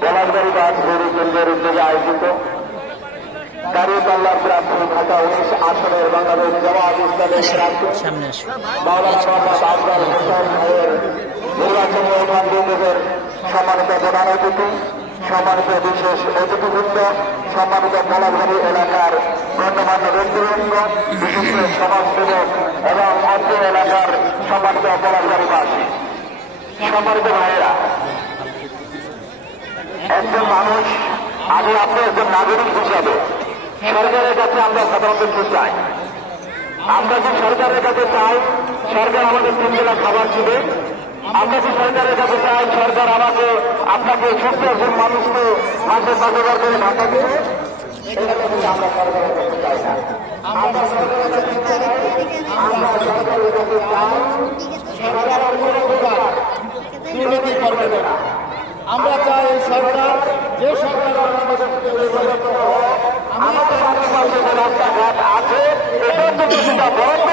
পলাশবাড়ি বাস গরু কেন্দ্রের উদ্যোগে আয়োজিত দাঁড়িপাল্লার প্রার্থী ঢাকা 19 আসনের বাংলাদেশ জামায়াত ইসলামের প্রার্থী মাওলানা মোহাম্মদ আফজাল হোসেন ভাইয়ের নির্বাচনী অনুমান বিভাগের সম্মানিত প্রধান অতিথি, সম্মানিত বিশেষ অতিথিবৃন্দ, সম্মানিত পলাশবাড়ি এলাকার গণ্যমান্য ব্যক্তিবৃন্দ, বিশিষ্ট সমাজসেবক এবং অর্থ এলাকার সম্মানিত পলাশবাড়িবাসী, সম্মানিত ভাইয়েরা, একজন মানুষ আগে আপনি একজন নাগরিক হিসাবে সরকারের কাছে আমরা সাধারণত কি চাই? আমরা কি সরকারের কাছে চাই সরকার আমাদের 3 বেলা খাবার দিবে? আমরা কি সরকারের কাছে চাই সরকার আমাকে আপনাকে সুস্থ একজন মানুষকে মাসে 5,000 করে ভাতা দেবে? এটা কিন্তু আমরা সরকারের কাছে চাই না। আমরা সরকারের কাছে চাই সরকার কোনো প্রকার দুর্নীতি করবে না। আমরা চাই সরকার যে সরকার আমাদের রাস্তাঘাট আছে এটার জন্য সেটা বরাদ্দ